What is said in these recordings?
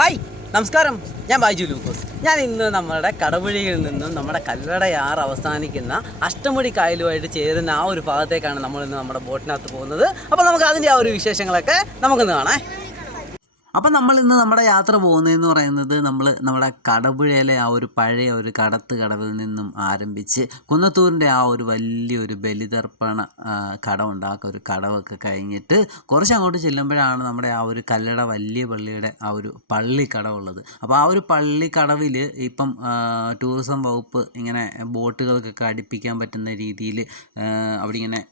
Hi നമസ്കാരം, ഞാൻ ബൈജു ലൂക്കോസ്. ഞാൻ ഇന്ന് നമ്മുടെ കടപുഴയിൽ നിന്നും നമ്മുടെ കല്ലടയാറ് അവസാനിക്കുന്ന അഷ്ടമുടി കായലുമായിട്ട് ചേരുന്ന ആ ഒരു ഭാഗത്തേക്കാണ് നമ്മൾ ഇന്ന് നമ്മുടെ ബോട്ടിനകത്ത് പോകുന്നത്. അപ്പോൾ നമുക്ക് അതിൻ്റെ ആ ഒരു വിശേഷങ്ങളൊക്കെ നമുക്കിന്ന് കാണാം. അപ്പം നമ്മൾ ഇന്ന് നമ്മുടെ യാത്ര പോകുന്നതെന്ന് പറയുന്നത് നമ്മുടെ കടപുഴയിലെ ആ ഒരു പഴയ ഒരു കടവിൽ നിന്നും ആരംഭിച്ച് കുന്നത്തൂരിൻ്റെ ആ ഒരു വലിയൊരു ബലിതർപ്പണ കടമുണ്ട്. ആ ഒരു കടവൊക്കെ കഴിഞ്ഞിട്ട് കുറച്ച് അങ്ങോട്ട് ചെല്ലുമ്പോഴാണ് നമ്മുടെ ആ ഒരു കല്ലട വലിയ പള്ളിയുടെ ആ ഒരു പള്ളിക്കടവുള്ളത്. അപ്പോൾ ആ ഒരു പള്ളിക്കടവിൽ ഇപ്പം ടൂറിസം വകുപ്പ് ഇങ്ങനെ ബോട്ടുകൾക്കൊക്കെ അടുപ്പിക്കാൻ പറ്റുന്ന രീതിയിൽ അവിടെ ഇങ്ങനെ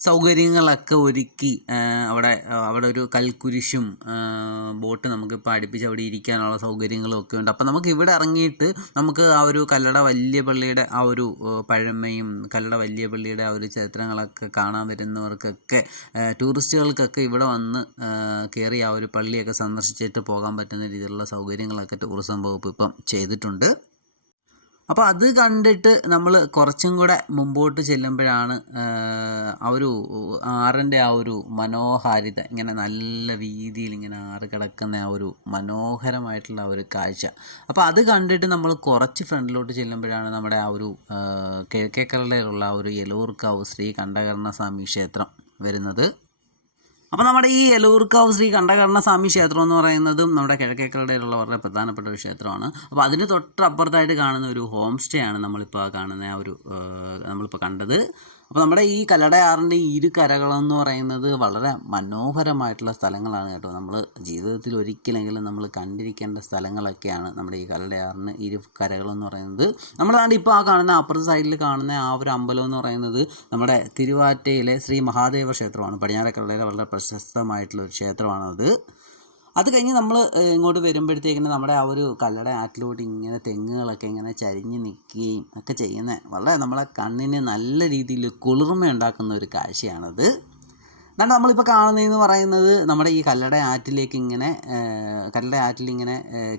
സൗകര്യങ്ങളൊക്കെ ഒരുക്കി അവിടെ ഒരു കൽക്കുരിശും ബോട്ട് നമുക്കിപ്പോൾ അടുപ്പിച്ച് അവിടെ ഇരിക്കാനുള്ള സൗകര്യങ്ങളും ഒക്കെ ഉണ്ട്. അപ്പോൾ നമുക്ക് ഇവിടെ ഇറങ്ങിയിട്ട് നമുക്ക് ആ ഒരു കല്ലട വലിയ പള്ളിയുടെ ആ ഒരു പഴമയും കല്ലട വലിയ പള്ളിയുടെ ആ ഒരു ചരിത്രങ്ങളൊക്കെ കാണാൻ വരുന്നവർക്കൊക്കെ ടൂറിസ്റ്റുകൾക്കൊക്കെ ഇവിടെ വന്ന് കയറി ആ ഒരു പള്ളിയൊക്കെ സന്ദർശിച്ചിട്ട് പോകാൻ പറ്റുന്ന രീതിയിലുള്ള സൗകര്യങ്ങളൊക്കെ ടൂറിസം വകുപ്പ് ഇപ്പം ചെയ്തിട്ടുണ്ട്. അപ്പോൾ അത് കണ്ടിട്ട് നമ്മൾ കുറച്ചും കൂടെ മുമ്പോട്ട് ചെല്ലുമ്പോഴാണ് ആ ഒരു ആറിൻ്റെ ആ ഒരു മനോഹാരിത, ഇങ്ങനെ നല്ല വീതിയിൽ ഇങ്ങനെ ആറ് കിടക്കുന്ന ആ ഒരു മനോഹരമായിട്ടുള്ള ആ ഒരു കാഴ്ച. അപ്പോൾ അത് കണ്ടിട്ട് നമ്മൾ കുറച്ച് ഫ്രണ്ടിലോട്ട് ചെല്ലുമ്പോഴാണ് നമ്മുടെ ആ ഒരു കിഴക്കേക്കരയിലുള്ള ആ ഒരു എലൂർക്കാവ് ശ്രീ കണ്ഠകർണസ്വാമി ക്ഷേത്രം വരുന്നത്. അപ്പോൾ നമ്മുടെ ഈ എലൂർക്കാവ് ശ്രീ കണ്ഠകർണസ്വാമി ക്ഷേത്രം എന്ന് പറയുന്നതും നമ്മുടെ കിഴക്കേക്കരയിലുള്ള വളരെ പ്രധാനപ്പെട്ട ഒരു ക്ഷേത്രമാണ്. അപ്പോൾ അതിന് തൊട്ടപ്പുറത്തായിട്ട് കാണുന്ന ഒരു ഹോം സ്റ്റേ ആണ് നമ്മളിപ്പോൾ കാണുന്ന ആ ഒരു നമ്മളിപ്പോൾ കണ്ടത്. അപ്പോൾ നമ്മുടെ ഈ കല്ലടയാറിൻ്റെ ഇരു കരകളെന്ന് പറയുന്നത് വളരെ മനോഹരമായിട്ടുള്ള സ്ഥലങ്ങളാണ് കേട്ടോ. നമ്മൾ ജീവിതത്തിൽ ഒരിക്കലെങ്കിലും നമ്മൾ കണ്ടിരിക്കേണ്ട സ്ഥലങ്ങളൊക്കെയാണ് നമ്മുടെ ഈ കല്ലടയാറിന് ഇരു കരകളെന്ന് പറയുന്നത്. നമ്മളാണ്ട് ഇപ്പോൾ ആ കാണുന്ന അപ്പുറത്തെ സൈഡിൽ കാണുന്ന ആ ഒരു അമ്പലം എന്ന് പറയുന്നത് നമ്മുടെ തിരുവാറ്റയിലെ ശ്രീ മഹാദേവ ക്ഷേത്രമാണ്. പടിഞ്ഞാറക്കല്ലടയിലെ വളരെ പ്രശസ്തമായിട്ടുള്ള ഒരു ക്ഷേത്രമാണത്. അത് കഴിഞ്ഞ് നമ്മൾ ഇങ്ങോട്ട് വരുമ്പോഴത്തേക്കിന് നമ്മുടെ ആ ഒരു കല്ലട ആറ്റിലോട്ട് ഇങ്ങനെ തെങ്ങുകളൊക്കെ ഇങ്ങനെ ചരിഞ്ഞ് നിൽക്കുകയും ഒക്കെ ചെയ്യുന്ന വളരെ നമ്മളെ കണ്ണിന് നല്ല രീതിയിൽ കുളിർമ ഉണ്ടാക്കുന്ന ഒരു കാഴ്ചയാണത്. എന്നാൽ നമ്മളിപ്പോൾ കാണുന്നതെന്ന് പറയുന്നത് നമ്മുടെ ഈ കല്ലട ആറ്റിലിങ്ങനെ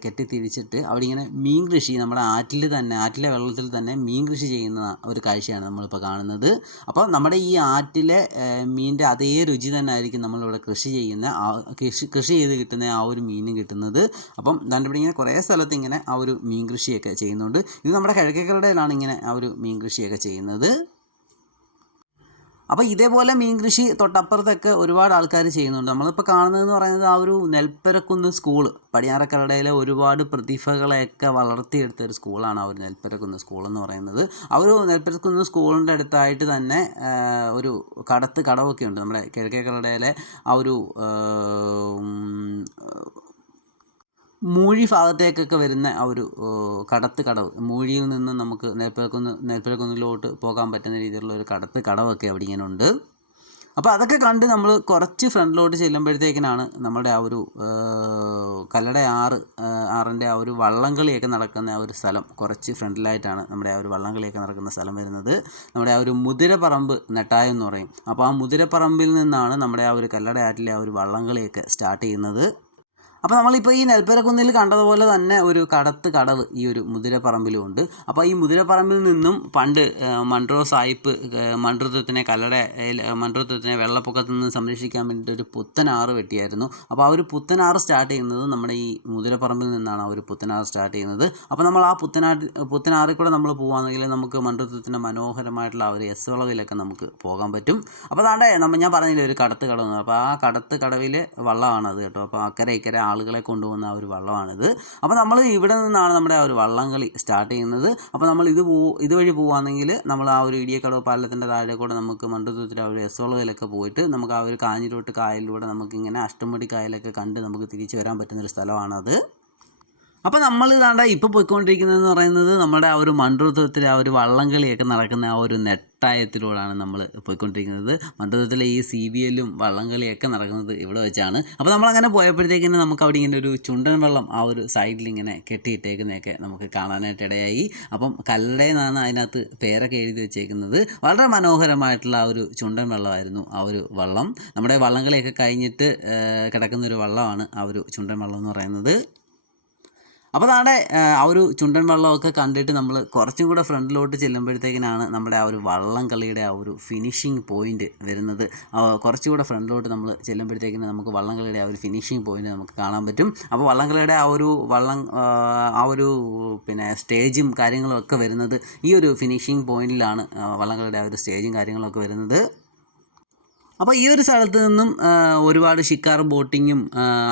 കെട്ടിത്തിരിച്ചിട്ട് അവിടെ ഇങ്ങനെ മീൻ കൃഷി, നമ്മുടെ ആറ്റിലെ വെള്ളത്തിൽ തന്നെ മീൻ കൃഷി ചെയ്യുന്ന ഒരു കാഴ്ചയാണ് നമ്മളിപ്പോൾ കാണുന്നത്. അപ്പോൾ നമ്മുടെ ഈ ആറ്റിലെ മീനിൻ്റെ അതേ രുചി തന്നെ ആയിരിക്കും നമ്മളിവിടെ കൃഷി ചെയ്ത് കിട്ടുന്ന ആ ഒരു മീനും കിട്ടുന്നത്. അപ്പം ഇവിടെ ഇങ്ങനെ കുറേ സ്ഥലത്ത് ഇങ്ങനെ ആ ഒരു മീൻ കൃഷിയൊക്കെ ചെയ്യുന്നുണ്ട്. ഇത് നമ്മുടെ കിഴക്കേക്കരയിലാണ് ഇങ്ങനെ ആ ഒരു മീൻ കൃഷിയൊക്കെ ചെയ്യുന്നത്. അപ്പോൾ ഇതേപോലെ മീൻ കൃഷി തൊട്ടപ്പുറത്തൊക്കെ ഒരുപാട് ആൾക്കാർ ചെയ്യുന്നുണ്ട്. നമ്മളിപ്പോൾ കാണുന്നതെന്ന് പറയുന്നത് ആ ഒരു നെൽപ്പരക്കുന്ന് സ്കൂള്, പടിഞ്ഞാറക്കല്ലടയിലെ ഒരുപാട് പ്രതിഭകളെയൊക്കെ വളർത്തിയെടുത്ത ഒരു സ്കൂളാണ് ആ ഒരു നെൽപ്പരക്കുന്ന് സ്കൂളെന്ന് പറയുന്നത്. ആ ഒരു നെൽപ്പരക്കുന്ന് സ്കൂളിൻ്റെ അടുത്തായിട്ട് തന്നെ ഒരു കടവൊക്കെ ഉണ്ട്. നമ്മുടെ കിഴക്കേക്കല്ലടയിലെ ആ ഒരു മൂഴി ഭാഗത്തേക്കൊക്കെ വരുന്ന ആ ഒരു കടവ്, മൂഴിയിൽ നിന്ന് നമുക്ക് നെൽപ്പരക്കുന്നിലോട്ട് പോകാൻ പറ്റുന്ന രീതിയിലുള്ള ഒരു കടവൊക്കെ അവിടെ ഇങ്ങനെ ഉണ്ട്. അപ്പോൾ അതൊക്കെ കണ്ട് നമ്മൾ കുറച്ച് ഫ്രണ്ടിലോട്ട് ചെല്ലുമ്പോഴത്തേക്കിനാണ് നമ്മുടെ ആ ഒരു ആറിൻ്റെ ആ ഒരു വള്ളംകളിയൊക്കെ നടക്കുന്ന ആ ഒരു സ്ഥലം. കുറച്ച് ഫ്രണ്ടിലായിട്ടാണ് നമ്മുടെ ആ ഒരു വള്ളംകളിയൊക്കെ നടക്കുന്ന സ്ഥലം വരുന്നത്. നമ്മുടെ ആ ഒരു മുതിരപ്പറമ്പ് നെട്ടായം എന്ന് പറയും. അപ്പോൾ ആ മുതിരപ്പറമ്പിൽ നിന്നാണ് നമ്മുടെ ആ ഒരു കല്ലട ആറ്റിലെ ആ ഒരു വള്ളംകളിയൊക്കെ സ്റ്റാർട്ട് ചെയ്യുന്നത്. അപ്പോൾ നമ്മളിപ്പോൾ ഈ നെൽപ്പരക്കുന്നിൽ കണ്ടതുപോലെ തന്നെ ഒരു കടവ് ഈ ഒരു മുതിരപ്പറമ്പിലും ഉണ്ട്. അപ്പോൾ ഈ മുതിരപ്പറമ്പിൽ നിന്നും പണ്ട് മൺട്രോ സാഹിബ് മൺട്രോത്തുരുത്തിനെ വെള്ളപ്പൊക്കത്തിൽ നിന്ന് സംരക്ഷിക്കാൻ വേണ്ടിയിട്ട് ഒരു പുത്തനാറ് വെട്ടിയായിരുന്നു. അപ്പോൾ ആ ഒരു പുത്തനാറ് സ്റ്റാർട്ട് ചെയ്യുന്നത് നമ്മുടെ ഈ മുതിരപ്പറമ്പിൽ നിന്നാണ് ആ ഒരു പുത്തനാറ് സ്റ്റാർട്ട് ചെയ്യുന്നത്. അപ്പോൾ നമ്മൾ ആ പുത്തനാറിൽ കൂടെ നമ്മൾ പോകുകയാണെങ്കിൽ നമുക്ക് മൺട്രോത്തുരുത്തിൻ്റെ മനോഹരമായിട്ടുള്ള ആ ഒരു എസ് വളവിലൊക്കെ നമുക്ക് പോകാൻ പറ്റും. അപ്പോൾ ഞാൻ പറഞ്ഞില്ലേ ഒരു കടവ്. അപ്പോൾ ആ കടവിലെ വള്ളമാണത് കേട്ടോ. അപ്പോൾ അക്കരെ ആളുകളെ കൊണ്ടുപോകുന്ന ആ ഒരു വള്ളമാണിത്. അപ്പോൾ നമ്മൾ ഇവിടെ നിന്നാണ് നമ്മുടെ ആ ഒരു വള്ളംകളി സ്റ്റാർട്ട് ചെയ്യുന്നത്. അപ്പോൾ നമ്മൾ ഇതുവഴി പോവുകയാണെങ്കിൽ നമ്മൾ ആ ഒരു ഇടിയക്കടവ് പാലത്തിൻ്റെ താഴെ കൂടെ നമുക്ക് മൺട്രോത്തുരുത്തിലെ ആ ഒരു എസ്വളവിലൊക്കെ പോയിട്ട് നമുക്ക് ആ ഒരു കാഞ്ഞിരോട്ട് കായലിലൂടെ നമുക്കിങ്ങനെ അഷ്ടമുടി കായലൊക്കെ കണ്ട് നമുക്ക് തിരിച്ചു വരാൻ പറ്റുന്നൊരു സ്ഥലമാണത്. അപ്പോൾ നമ്മൾ ഇപ്പോൾ പോയിക്കൊണ്ടിരിക്കുന്നതെന്ന് പറയുന്നത് നമ്മുടെ ആ ഒരു മൺട്രോത്തുരുത്തിലെ ആ ഒരു വള്ളംകളിയൊക്കെ നടക്കുന്ന ആ ഒരു നെട്ടായത്തിലൂടെയാണ് നമ്മൾ പോയിക്കൊണ്ടിരിക്കുന്നത്. മൺട്രോത്തുരുത്തിലെ ഈ CBLും വള്ളംകളിയൊക്കെ നടക്കുന്നത് ഇവിടെ വെച്ചാണ്. അപ്പോൾ നമ്മളങ്ങനെ പോയപ്പോഴത്തേക്കിന് നമുക്ക് അവിടെ ഇങ്ങനെ ഒരു ചുണ്ടൻ വെള്ളം ആ ഒരു സൈഡിൽ ഇങ്ങനെ കെട്ടിയിട്ടേക്കുന്നതൊക്കെ നമുക്ക് കാണാനായിട്ട് ഇടയായി. അപ്പം കല്ലടയെന്നാണ് അതിനകത്ത് പേരൊക്കെ എഴുതി വെച്ചേക്കുന്നത്. വളരെ മനോഹരമായിട്ടുള്ള ആ ഒരു ചുണ്ടൻ വെള്ളമായിരുന്നു ആ ഒരു വള്ളം. നമ്മുടെ വള്ളംകളിയൊക്കെ കഴിഞ്ഞിട്ട് കിടക്കുന്നൊരു വള്ളമാണ് ആ ഒരു ചുണ്ടൻ വെള്ളം എന്ന് പറയുന്നത്. അപ്പോൾ നാടെ ആ ഒരു ചുണ്ടൻ വള്ളമൊക്കെ കണ്ടിട്ട് നമ്മൾ കുറച്ചും കൂടെ ഫ്രണ്ടിലോട്ട് ചെല്ലുമ്പോഴത്തേക്കിനാണ് നമ്മുടെ ആ ഒരു വള്ളം കളിയുടെ ആ ഒരു ഫിനിഷിംഗ് പോയിന്റ് വരുന്നത്. കുറച്ചുകൂടെ ഫ്രണ്ടിലോട്ട് നമ്മൾ ചെല്ലുമ്പോഴത്തേക്കിന് നമുക്ക് വള്ളം കളിയുടെ ആ ഒരു ഫിനിഷിംഗ് പോയിന്റ് നമുക്ക് കാണാൻ പറ്റും. അപ്പോൾ വള്ളം കളിയുടെ ആ ഒരു ആ ഒരു പിന്നെ സ്റ്റേജും കാര്യങ്ങളും ഒക്കെ വരുന്നത് ഈ ഒരു ഫിനിഷിംഗ് പോയിന്റിലാണ്. വള്ളം കളിയുടെ ആ ഒരു സ്റ്റേജും കാര്യങ്ങളൊക്കെ വരുന്നത്. അപ്പോൾ ഈ ഒരു സ്ഥലത്ത് നിന്നും ഒരുപാട് ഷിക്കാർ ബോട്ടിങ്ങും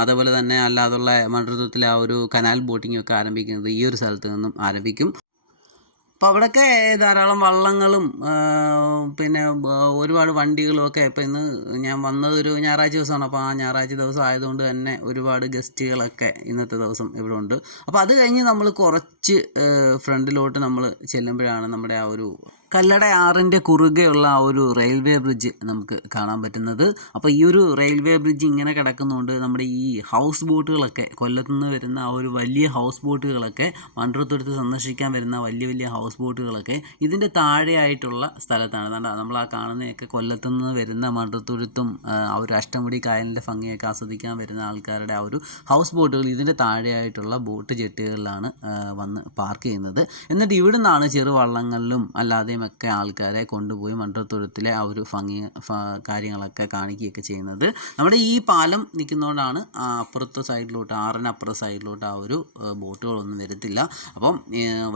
അതേപോലെ തന്നെ അല്ലാതുള്ള മൺട്രോത്തുരുത്തിലെ ആ ഒരു കനാൽ ബോട്ടിങ്ങും ഒക്കെ ആരംഭിക്കുന്നത് ഈ ഒരു സ്ഥലത്ത് നിന്നും ആരംഭിക്കും. അപ്പോൾ അവിടെയൊക്കെ ധാരാളം വള്ളങ്ങളും പിന്നെ ഒരുപാട് വണ്ടികളും ഒക്കെ. ഇപ്പോൾ ഇന്ന് ഞാൻ വന്നത് ഒരു ഞായറാഴ്ച ദിവസമാണ്. അപ്പോൾ ആ ഞായറാഴ്ച ദിവസം ആയതുകൊണ്ട് തന്നെ ഒരുപാട് ഗസ്റ്റുകളൊക്കെ ഇന്നത്തെ ദിവസം ഇവിടെ ഉണ്ട്. അപ്പോൾ അത് കഴിഞ്ഞ് നമ്മൾ കുറച്ച് ഫ്രണ്ടിലോട്ട് നമ്മൾ ചെല്ലുമ്പോഴാണ് നമ്മുടെ ആ ഒരു കല്ലടയാറിൻ്റെ കുറുകെയുള്ള ആ ഒരു റെയിൽവേ ബ്രിഡ്ജ് നമുക്ക് കാണാൻ പറ്റുന്നത്. അപ്പോൾ ഈ ഒരു റെയിൽവേ ബ്രിഡ്ജ് ഇങ്ങനെ കിടക്കുന്നതുകൊണ്ട് നമ്മുടെ ഈ ഹൗസ് ബോട്ടുകളൊക്കെ കൊല്ലത്തു നിന്ന് വരുന്ന ആ ഒരു വലിയ ഹൗസ് ബോട്ടുകളൊക്കെ മൺട്രോത്തുരുത്ത് സന്ദർശിക്കാൻ വരുന്ന വലിയ വലിയ ഹൗസ് ബോട്ടുകളൊക്കെ ഇതിൻ്റെ താഴെയായിട്ടുള്ള സ്ഥലത്താണ്. നമ്മൾ ആ കാണുന്നതൊക്കെ കൊല്ലത്തു നിന്ന് വരുന്ന മൺട്രോത്തുരുത്തും ആ ഒരു അഷ്ടമുടി കായലിൻ്റെ ഭംഗിയൊക്കെ ആസ്വദിക്കാൻ വരുന്ന ആൾക്കാരുടെ ആ ഒരു ഹൗസ് ബോട്ടുകൾ ഇതിൻ്റെ താഴെയായിട്ടുള്ള ബോട്ട് ജെട്ടുകളിലാണ് വന്ന് പാർക്ക് ചെയ്യുന്നത്. എന്നിട്ട് ഇവിടെ നിന്നാണ് ചെറുവള്ളങ്ങളിലും അല്ലാതെയും ഒക്കെ ആൾക്കാരെ കൊണ്ടുപോയി മൺട്രോത്തുരുത്തിലെ ആ ഒരു കാര്യങ്ങളൊക്കെ കാണിക്കുകയൊക്കെ ചെയ്യുന്നത്. നമ്മുടെ ഈ പാലം നിൽക്കുന്നതുകൊണ്ടാണ് അപ്പുറത്തെ സൈഡിലോട്ട് ആറിന് അപ്പുറത്തെ സൈഡിലോട്ട് ആ ഒരു ബോട്ടുകളൊന്നും വരത്തില്ല. അപ്പം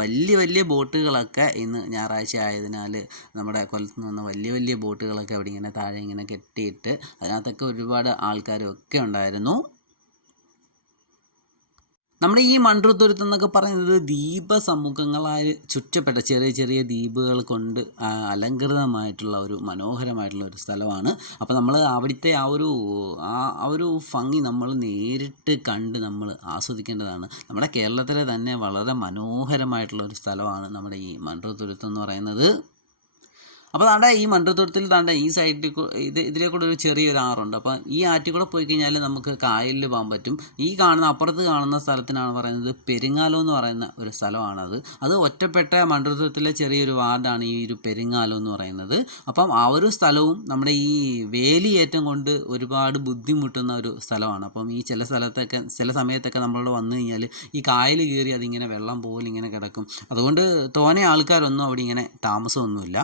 വലിയ വലിയ ബോട്ടുകളൊക്കെ ഇന്ന് ഞായറാഴ്ച ആയതിനാൽ നമ്മുടെ കൊല്ലത്ത് നിന്ന് വലിയ വലിയ ബോട്ടുകളൊക്കെ അവിടെ ഇങ്ങനെ താഴെ ഇങ്ങനെ കെട്ടിയിട്ട് അതിനകത്തൊക്കെ ഒരുപാട് ആൾക്കാരും ഒക്കെ ഉണ്ടായിരുന്നു. നമ്മുടെ ഈ മൺട്രോത്തുരുത്ത് എന്നൊക്കെ പറയുന്നത് ദ്വീപസമൂഹങ്ങളാൽ ചുറ്റപ്പെട്ട ചെറിയ ചെറിയ ദ്വീപുകൾ കൊണ്ട് അലങ്കൃതമായിട്ടുള്ള ഒരു മനോഹരമായിട്ടുള്ള ഒരു സ്ഥലമാണ്. അപ്പോൾ നമ്മൾ അവിടുത്തെ ആ ഒരു ഭംഗി നമ്മൾ നേരിട്ട് കണ്ട് നമ്മൾ ആസ്വദിക്കേണ്ടതാണ്. നമ്മുടെ കേരളത്തിലെ തന്നെ വളരെ മനോഹരമായിട്ടുള്ള ഒരു സ്ഥലമാണ് നമ്മുടെ ഈ മൺട്രോത്തുരുത്ത് എന്ന് പറയുന്നത്. അപ്പോൾ ഈ മൺട്രോത്തുരുത്തിൽ ഈ സൈഡിൽ ഇതിലെ കൂടെ ഒരു ചെറിയൊരു ആറുണ്ട്. അപ്പോൾ ഈ ആറ്റിൽ കൂടെ പോയി കഴിഞ്ഞാൽ നമുക്ക് കായലിൽ പോകാൻ പറ്റും. അപ്പുറത്ത് കാണുന്ന സ്ഥലത്തിനാണ് പറയുന്നത് പെരിങ്ങാലം എന്ന് പറയുന്ന ഒരു സ്ഥലമാണത്. അത് ഒറ്റപ്പെട്ട മൺട്രോത്തുരുത്തിലെ ചെറിയൊരു വാർഡാണ് ഈ ഒരു പെരിങ്ങാലം എന്ന് പറയുന്നത്. അപ്പം ആ ഒരു സ്ഥലവും നമ്മുടെ ഈ വേലിയേറ്റം കൊണ്ട് ഒരുപാട് ബുദ്ധിമുട്ടുന്ന ഒരു സ്ഥലമാണ്. അപ്പം ഈ ചില സമയത്തൊക്കെ നമ്മളോട് വന്നു കഴിഞ്ഞാൽ ഈ കായൽ കയറി അതിങ്ങനെ വെള്ളം പോലെ ഇങ്ങനെ കിടക്കും. അതുകൊണ്ട് തോനെ ആൾക്കാരൊന്നും അവിടെ ഇങ്ങനെ താമസമൊന്നുമില്ല.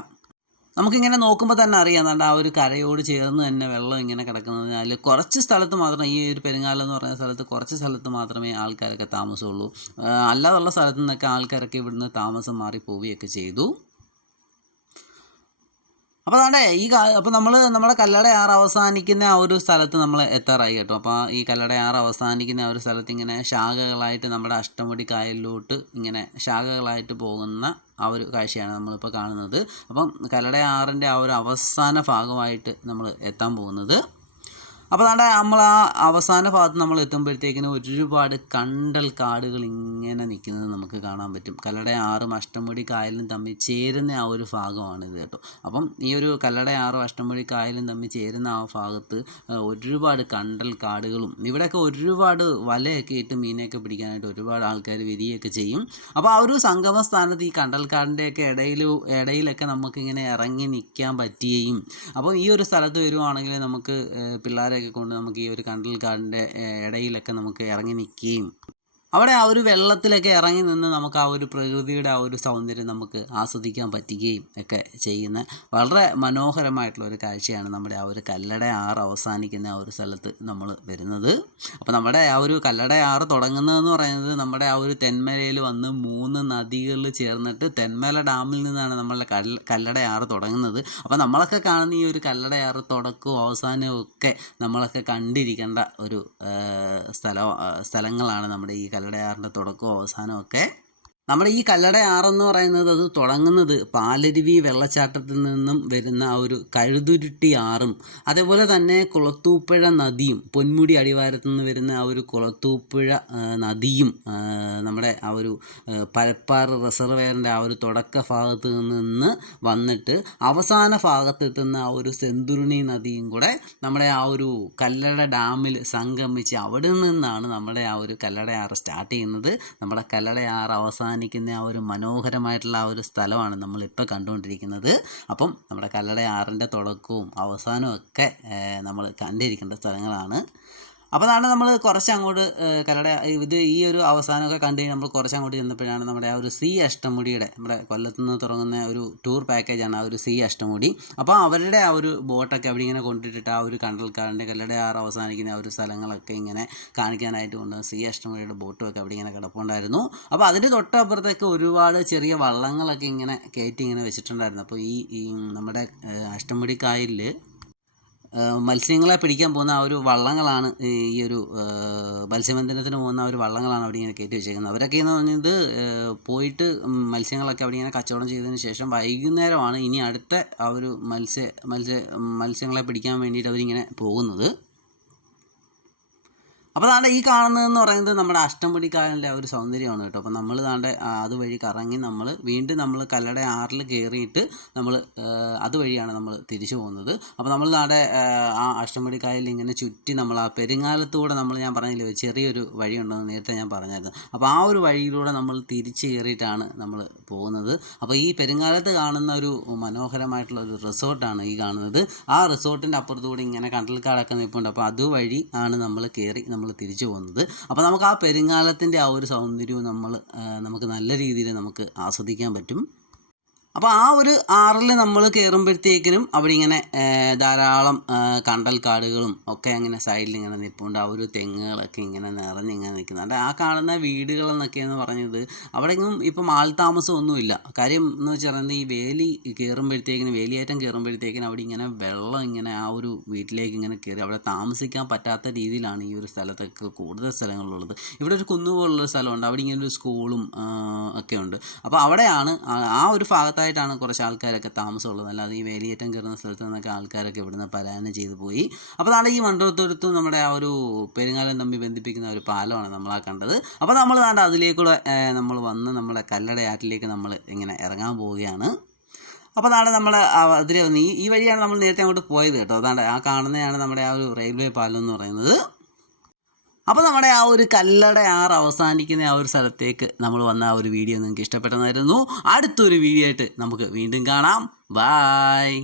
നമുക്കിങ്ങനെ നോക്കുമ്പോൾ തന്നെ അറിയാം ആ ഒരു കരയോട് ചേർന്ന് തന്നെ വെള്ളം ഇങ്ങനെ കിടക്കുന്നതിനാൽ കുറച്ച് സ്ഥലത്ത് മാത്രം ഈ ഒരു പെരിങ്ങാലം എന്ന് പറയുന്ന സ്ഥലത്ത് കുറച്ച് സ്ഥലത്ത് മാത്രമേ ആൾക്കാരൊക്കെ താമസമുള്ളൂ. അല്ലാതുള്ള സ്ഥലത്തു നിന്നൊക്കെ ആൾക്കാരൊക്കെ ഇവിടുന്ന് താമസം മാറി പോവുകയൊക്കെ ചെയ്തു. അപ്പോൾ അപ്പോൾ നമ്മുടെ കല്ലടയാറ് അവസാനിക്കുന്ന ആ ഒരു സ്ഥലത്ത് നമ്മൾ എത്താറായി കേട്ടോ. അപ്പോൾ ഈ കല്ലടയാറ് അവസാനിക്കുന്ന ആ ഒരു സ്ഥലത്ത് ഇങ്ങനെ ശാഖകളായിട്ട് നമ്മുടെ അഷ്ടമുടി കായലിലോട്ട് ഇങ്ങനെ ശാഖകളായിട്ട് പോകുന്ന ആ ഒരു കാഴ്ചയാണ് നമ്മളിപ്പോൾ കാണുന്നത്. അപ്പം കല്ലടയാറിൻ്റെ ആ ഒരു അവസാന ഭാഗമായിട്ട് നമ്മൾ എത്താൻ പോകുന്നത്. അപ്പോൾ നമ്മൾ ആ അവസാന ഭാഗത്ത് നമ്മൾ എത്തുമ്പോഴത്തേക്കിനും ഒരുപാട് കണ്ടൽ കാടുകൾ ഇങ്ങനെ നിൽക്കുന്നത് നമുക്ക് കാണാൻ പറ്റും. കല്ലടയാറും അഷ്ടമുടി കായലും തമ്മിൽ ചേരുന്ന ആ ഒരു ഭാഗമാണിത് കേട്ടോ. അപ്പം ഈ ഒരു കല്ലടയാറും അഷ്ടമുടി കായലും തമ്മിൽ ചേരുന്ന ആ ഭാഗത്ത് ഒരുപാട് കണ്ടൽ കാടുകളും ഇവിടെയൊക്കെ ഒരുപാട് വലയൊക്കെ ഇട്ട് മീനെയൊക്കെ പിടിക്കാനായിട്ട് ഒരുപാട് ആൾക്കാർ വരികയൊക്കെ ചെയ്യും. അപ്പോൾ ആ ഒരു സംഗമ സ്ഥാനത്ത് ഈ കണ്ടൽക്കാടിൻ്റെയൊക്കെ ഇടയിലൊക്കെ നമുക്കിങ്ങനെ ഇറങ്ങി നിൽക്കാൻ പറ്റുകയും അപ്പോൾ ഈ ഒരു സ്ഥലത്ത് വരുവാണെങ്കിൽ നമുക്ക് പിള്ളേരെ കൊണ്ട് നമുക്ക് ഈ ഒരു കണ്ടൽക്കാടിൻ്റെ ഇടയിലൊക്കെ നമുക്ക് ഇറങ്ങി നിൽക്കുകയും അവിടെ ആ ഒരു വെള്ളത്തിലൊക്കെ ഇറങ്ങി നിന്ന് നമുക്ക് ആ ഒരു പ്രകൃതിയുടെ ആ ഒരു സൗന്ദര്യം നമുക്ക് ആസ്വദിക്കാൻ പറ്റുകയും ഒക്കെ ചെയ്യുന്ന വളരെ മനോഹരമായിട്ടുള്ള ഒരു കാഴ്ചയാണ് നമ്മുടെ ആ ഒരു കല്ലടയാറ് അവസാനിക്കുന്ന ആ ഒരു സ്ഥലത്ത് നമ്മൾ വരുന്നത്. അപ്പോൾ നമ്മുടെ ആ ഒരു കല്ലടയാറ് തുടങ്ങുന്നതെന്ന് പറയുന്നത് നമ്മുടെ ആ ഒരു തെന്മലയിൽ വന്ന് 3 നദികളിൽ ചേർന്നിട്ട് തെന്മല ഡാമിൽ നിന്നാണ് നമ്മളുടെ കല്ലടയാറ് തുടങ്ങുന്നത്. അപ്പോൾ നമ്മളൊക്കെ കാണുന്ന ഈ ഒരു കല്ലടയാറ് തുടക്കവും അവസാനവും ഒക്കെ നമ്മളൊക്കെ കണ്ടിരിക്കേണ്ട ഒരു സ്ഥലങ്ങളാണ് നമ്മുടെ ഈ കല്ലടയാറിൻ്റെ തുടക്കവും അവസാനവും ഒക്കെ. നമ്മുടെ ഈ കല്ലടയാറെന്ന് പറയുന്നത് അത് തുടങ്ങുന്നത് പാലരുവി വെള്ളച്ചാട്ടത്തിൽ നിന്നും വരുന്ന ആ ഒരു കഴുതുരുട്ടി ആറും അതേപോലെ തന്നെ കുളത്തൂപ്പുഴ നദിയും പൊന്മുടി അടിവാരത്തു നിന്ന് വരുന്ന ആ ഒരു കുളത്തൂപ്പുഴ നദിയും നമ്മുടെ ആ ഒരു പരപ്പാറ് റിസർവെയറിൻ്റെ ആ ഒരു തുടക്ക ഭാഗത്ത് നിന്ന് വന്നിട്ട് അവസാന ഭാഗത്തെത്തുന്ന ആ ഒരു സെന്തുരുണി നദിയും കൂടെ നമ്മുടെ ആ ഒരു കല്ലട ഡാമിൽ സംഗമിച്ച് അവിടെ നിന്നാണ് നമ്മുടെ ആ ഒരു കല്ലടയാറ് സ്റ്റാർട്ട് ചെയ്യുന്നത്. നമ്മുടെ കല്ലടയാറ് അവസാനിക്കുന്ന ആ ഒരു മനോഹരമായിട്ടുള്ള ആ ഒരു സ്ഥലമാണ് നമ്മളിപ്പോൾ കണ്ടുകൊണ്ടിരിക്കുന്നത്. അപ്പം നമ്മുടെ കല്ലടയാറിൻ്റെ തുടക്കവും അവസാനവും ഒക്കെ നമ്മൾ കണ്ടിരിക്കേണ്ട സ്ഥലങ്ങളാണ്. അപ്പോൾ അതാണ് നമ്മൾ കുറച്ചങ്ങോട്ട് കല്ലട ഇത് ഈ ഒരു അവസാനമൊക്കെ കണ്ടു കഴിഞ്ഞ് നമ്മൾ കുറച്ചങ്ങോട്ട് ചെന്നപ്പോഴാണ് നമ്മുടെ ആ ഒരു സി അഷ്ടമുടിയുടെ നമ്മുടെ കൊല്ലത്ത് നിന്ന് തുടങ്ങുന്ന ഒരു ടൂർ പാക്കേജാണ് ആ ഒരു സി അഷ്ടമുടി. അപ്പോൾ അവരുടെ ആ ഒരു ബോട്ടൊക്കെ അവിടെ ഇങ്ങനെ കൊണ്ടിട്ടിട്ട് ആ ഒരു കണ്ടൽക്കാടിൻ്റെ കല്ലടയാർ അവസാനിക്കുന്ന ആ ഒരു സ്ഥലങ്ങളൊക്കെ ഇങ്ങനെ കാണിക്കാനായിട്ട് കൊണ്ട് സി അഷ്ടമുടിയുടെ ബോട്ടും ഒക്കെ അവിടെ ഇങ്ങനെ കിടപ്പുണ്ടായിരുന്നു. അപ്പോൾ അതിൻ്റെ തൊട്ടപ്പുറത്തേക്ക് ഒരുപാട് ചെറിയ വള്ളങ്ങളൊക്കെ ഇങ്ങനെ കയറ്റി ഇങ്ങനെ വെച്ചിട്ടുണ്ടായിരുന്നു. അപ്പോൾ ഈ നമ്മുടെ അഷ്ടമുടി കായലിൽ മത്സ്യങ്ങളെ പിടിക്കാൻ പോകുന്ന ആ ഒരു വള്ളങ്ങളാണ് ഈ ഒരു മത്സ്യബന്ധനത്തിന് പോകുന്ന ആ ഒരു വള്ളങ്ങളാണ് അവിടെ ഇങ്ങനെ കയറ്റി വെച്ചേക്കുന്നത്. അവരൊക്കെ എന്ന് പറഞ്ഞത് പോയിട്ട് മത്സ്യങ്ങളൊക്കെ അവിടെ ഇങ്ങനെ കച്ചവടം ചെയ്തതിന് ശേഷം വൈകുന്നേരമാണ് ഇനി അടുത്ത ആ ഒരു മത്സ്യങ്ങളെ പിടിക്കാൻ വേണ്ടിയിട്ട് അവരിങ്ങനെ പോകുന്നത്. അപ്പോൾ താണ്ടെ ഈ കാണുന്നതെന്ന് പറയുന്നത് നമ്മുടെ അഷ്ടമുടി കായലിൻ്റെ ആ ഒരു സൗന്ദര്യമാണ് കേട്ടോ. അപ്പോൾ നമ്മൾ താണ്ടെ അതുവഴി കറങ്ങി നമ്മൾ വീണ്ടും നമ്മൾ കല്ലട ആറിൽ കയറിയിട്ട് നമ്മൾ അതുവഴിയാണ് നമ്മൾ തിരിച്ചു പോകുന്നത്. അപ്പോൾ നമ്മൾ താണ്ടെ ആ അഷ്ടമുടി കായലിൽ ഇങ്ങനെ ചുറ്റി നമ്മൾ ആ പെരുങ്ങാലത്തൂടെ ഞാൻ പറഞ്ഞില്ലേ ചെറിയൊരു വഴിയുണ്ടെന്ന് നേരത്തെ ഞാൻ പറഞ്ഞായിരുന്നു. അപ്പോൾ ആ ഒരു വഴിയിലൂടെ നമ്മൾ തിരിച്ച് കയറിയിട്ടാണ് നമ്മൾ പോകുന്നത്. അപ്പോൾ ഈ പെരുങ്ങാലത്ത് കാണുന്ന ഒരു മനോഹരമായിട്ടുള്ള ഒരു റിസോർട്ടാണ് ഈ കാണുന്നത്. ആ റിസോർട്ടിൻ്റെ അപ്പുറത്തൂടെ ഇങ്ങനെ കണ്ടൽക്കാടൊക്കെ നിൽപ്പുണ്ട്. അപ്പോൾ അതുവഴി ആണ് നമ്മൾ കയറി തിരിച്ചു പോകുന്നത്. അപ്പോൾ നമുക്ക് ആ പെരുങ്ങാലത്തിൻ്റെ ആ ഒരു സൗന്ദര്യവും നമുക്ക് നല്ല രീതിയിൽ നമുക്ക് ആസ്വദിക്കാൻ പറ്റും. അപ്പോൾ ആ ഒരു ആറിൽ നമ്മൾ കയറുമ്പോഴത്തേക്കിനും അവിടെ ഇങ്ങനെ ധാരാളം കണ്ടൽക്കാടുകളും ഒക്കെ അങ്ങനെ സൈഡിൽ ഇങ്ങനെ നിൽപ്പുണ്ട്. ആ ഒരു തെങ്ങുകളൊക്കെ ഇങ്ങനെ നിറഞ്ഞിങ്ങനെ നിൽക്കുന്നുണ്ട്. ആ കാണുന്ന വീടുകളെന്നൊക്കെയെന്ന് പറഞ്ഞത് അവിടെയൊന്നും ഇപ്പം ആൾതാമസമൊന്നുമില്ല. കാര്യം എന്ന് വെച്ചാൽ ഈ വേലിയേറ്റം കയറുമ്പോഴത്തേക്കിനും അവിടെ ഇങ്ങനെ വെള്ളം ഇങ്ങനെ ആ ഒരു വീട്ടിലേക്ക് ഇങ്ങനെ കയറി അവിടെ താമസിക്കാൻ പറ്റാത്ത രീതിയിലാണ് ഈ ഒരു സ്ഥലത്തൊക്കെ കൂടുതൽ സ്ഥലങ്ങളുള്ളത്. ഇവിടെ ഒരു കുന്നുപോലുള്ളൊരു സ്ഥലമുണ്ട്. അവിടെ ഇങ്ങനെ ഒരു സ്കൂളും ഒക്കെ ഉണ്ട്. അപ്പോൾ അവിടെയാണ് ആ ഒരു ഭാഗത്തായിട്ടാണ് കുറച്ച് ആൾക്കാരൊക്കെ താമസമുള്ളത്. അല്ലാതെ ഈ വേലിയേറ്റം കയറുന്ന സ്ഥലത്ത് നിന്നൊക്കെ ആൾക്കാരൊക്കെ ഇവിടുന്ന് പലായനം ചെയ്തു പോയി. അപ്പോൾ അതാണ് ഈ മണ്ടോത്തുരുത്തും നമ്മുടെ ആ ഒരു പെരുങ്ങാലം തമ്മിൽ ബന്ധിപ്പിക്കുന്ന ഒരു പാലമാണ് നമ്മളാ കണ്ടത്. അപ്പോൾ നമ്മൾ അതിലേക്കൂടെ നമ്മൾ വന്ന് നമ്മുടെ കല്ലടയാറ്റിലേക്ക് നമ്മൾ ഇങ്ങനെ ഇറങ്ങാൻ പോവുകയാണ്. അപ്പോൾ അതാണ് നമ്മൾ അതിൽ വന്ന് ഈ വഴിയാണ് നമ്മൾ നേരത്തെ അങ്ങോട്ട് പോയത് കേട്ടോ. അതാണ് ആ കാണുന്നതാണ് നമ്മുടെ ആ ഒരു റെയിൽവേ പാലം എന്ന് പറയുന്നത്. അപ്പോൾ നമ്മുടെ ആ ഒരു കല്ലടയാർ അവസാനിക്കുന്ന ആ ഒരു സ്ഥലത്തേക്ക് നമ്മൾ വന്ന ആ ഒരു വീഡിയോ നിങ്ങൾക്ക് ഇഷ്ടപ്പെട്ടെന്നായിരുന്നു. അടുത്തൊരു വീഡിയോ ആയിട്ട് നമുക്ക് വീണ്ടും കാണാം. ബായ്.